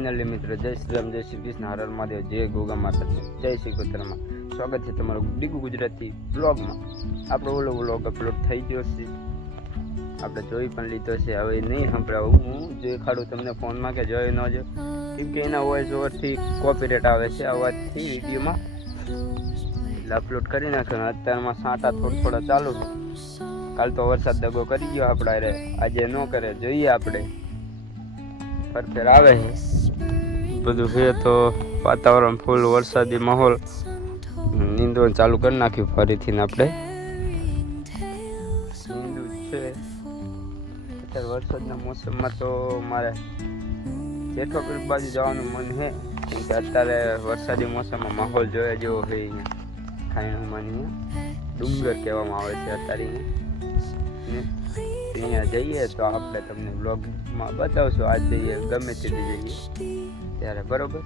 મિત્રો જય શ્રી રામ, જય શ્રી કૃષ્ણ, હર હર મહાદેવ, જય ગોગા માતા, જય શ્રી કોતરમાં. સ્વાગત છે તમારું ડીગુ ગુજરાતી બ્લોગમાં. આપણો ઓલો વ્લોગ અપલોડ થઈ ગયો છે, આપણે જોઈ પણ લીધો છે. હવે નહીં સંભળાવું, હું જોઈ ખાડું તમને ફોનમાં કે જોઈ ન જો, કેમ કે એના વોઇસ ઓવરથી કોપીરાઇટ આવે છે અવાજથી વિડીયોમાં, એટલે અપલોડ કરી નાખ્યો. અત્યારમાં સાંટા થોડા ચાલુ છે. કાલ તો વરસાદ દગો કરી ગયો આપણે, આજે ન કરે, જોઈએ આપણે ફરફેર આવે છે બધું છે. તો વાતાવરણ ફૂલ વરસાદી માહોલ, નીંદણ ચાલુ કરી નાખ્યું ફરીથી ને આપણે નીંદું છે. અત્યારે વરસાદના મોસમમાં તો મારે જેઠોપુર બાજુ જવાનું મન છે, કેમ કે અત્યારે વરસાદી મોસમમાં માહોલ જોયા જેવો છે. અહીંયા ખાયણુંમાં ડુંગર કહેવામાં આવે છે અત્યારે અહીંયા જઈએ તો આપણે તમને બ્લોગમાં બતાવશું. આજ જઈએ ગમે તેથી જઈએ ત્યારે, બરોબર.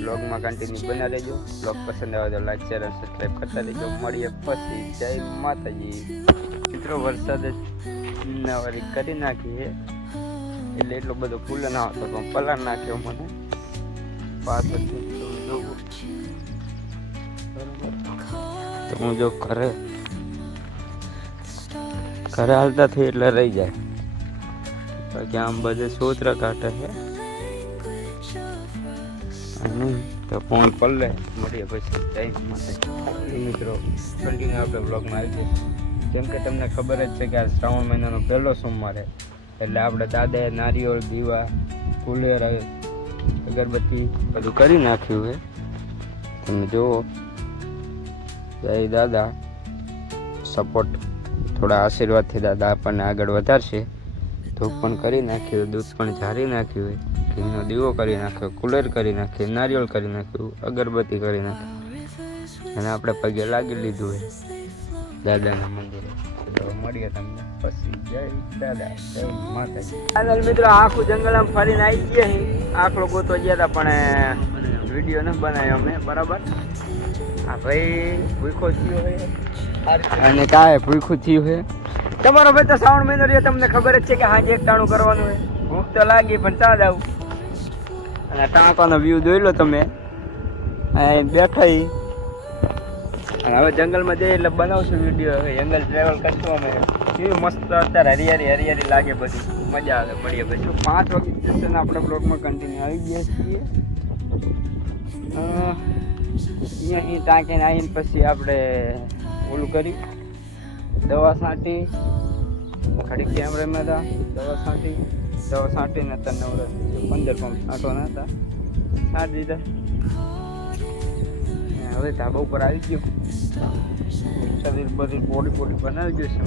બ્લોગમાં કન્ટિન્યુ બના રહેજો. બ્લોગ પસંદ આવે તો લાઈક શેર અને સબસ્ક્રાઈબ કરતા રહેજો. મળીએ પછી. જય માતાજી. મિત્રો વરસાદ નવારી કરી નાખી એટલે એટલો બધો ફૂલ ના આવતો, પણ પલાર નાખ્યો મને પાછળથી જોવું. તો હું જો ઘરે હાલતા થઈ એટલે રહી જાય, બાકી આમ બધે સોતરા કાઢે છે. અને તો ફોન પલ્લે મળીએ પછી. જય માતાજી. મિત્રો કન્ટિન્યુ આપણે બ્લોગમાં આવી જઈએ. જેમ કે તમને ખબર જ છે કે આ શ્રાવણ મહિનાનો પહેલો સોમવાર છે, એટલે આપણે દાદાએ નારિયેળ, દીવા, કુલેર, અગરબત્તી બધું કરી નાખ્યું છે. તમે જુઓ, જય દાદા. સપોર્ટ થોડા આશીર્વાદથી દાદા આપણને આગળ વધારશે. ધૂપ પણ કરી નાખ્યું, દૂધ પણ ઝારી નાખ્યું, ઘીનો દીવો કરી નાખ્યો, કુલર કરી નાખ્યું, નારિયેળ કરી નાખ્યું, અગરબત્તી કરી નાખ્યું, અને આપણે પગે લાગી લીધું હોય દાદાના મંદિરે. મળીએ તમને પછી. જય દાદા, જય માતાજી. મિત્રો આખું જંગલ આમ ફરીને આવી ગયા. આખલો ગોતો ગયા હતા પણ વિડીયો ન બનાવ્યો અમે, બરાબર. હા ભાઈ ભૂખો થયો હોય અને કાંઈ ભૂખું થયું છે તમારો ભાઈ. તો શ્રાવણ મહિનો રહ્યો, તમને ખબર જ છે કે હાજે એક ટાણું કરવાનું હોય. ભૂખ તો લાગી પણ ચા જાવ. અને ટાંકાનો વ્યૂ જોઈ લો તમે, અહીં બેઠા. અને હવે જંગલમાં જઈએ એટલે બનાવશું વિડીયો. હવે જંગલ ટ્રેવલ કરશું અમે. કેવી મસ્ત અત્યારે હરિયાળી લાગે, બધી મજા આવે. મળીએ પછી 5 વાગે જશે ને આપણે બ્લોગમાં કન્ટિન્યુ આવી ગયા છીએ. અહીંયા ટાંકીને આવીને પછી આપણે ઓલું કરી દવા છાંટી, ઘડીક કેમેરામાં હતા, દવા છાંટીને અત્યારે 15 પંપ છાંટવાના હતા, છાંટી દીધા. હવે ધાબા ઉપર આવી ગયો, શરીર બધી પોડી બનાવી ગયું છે.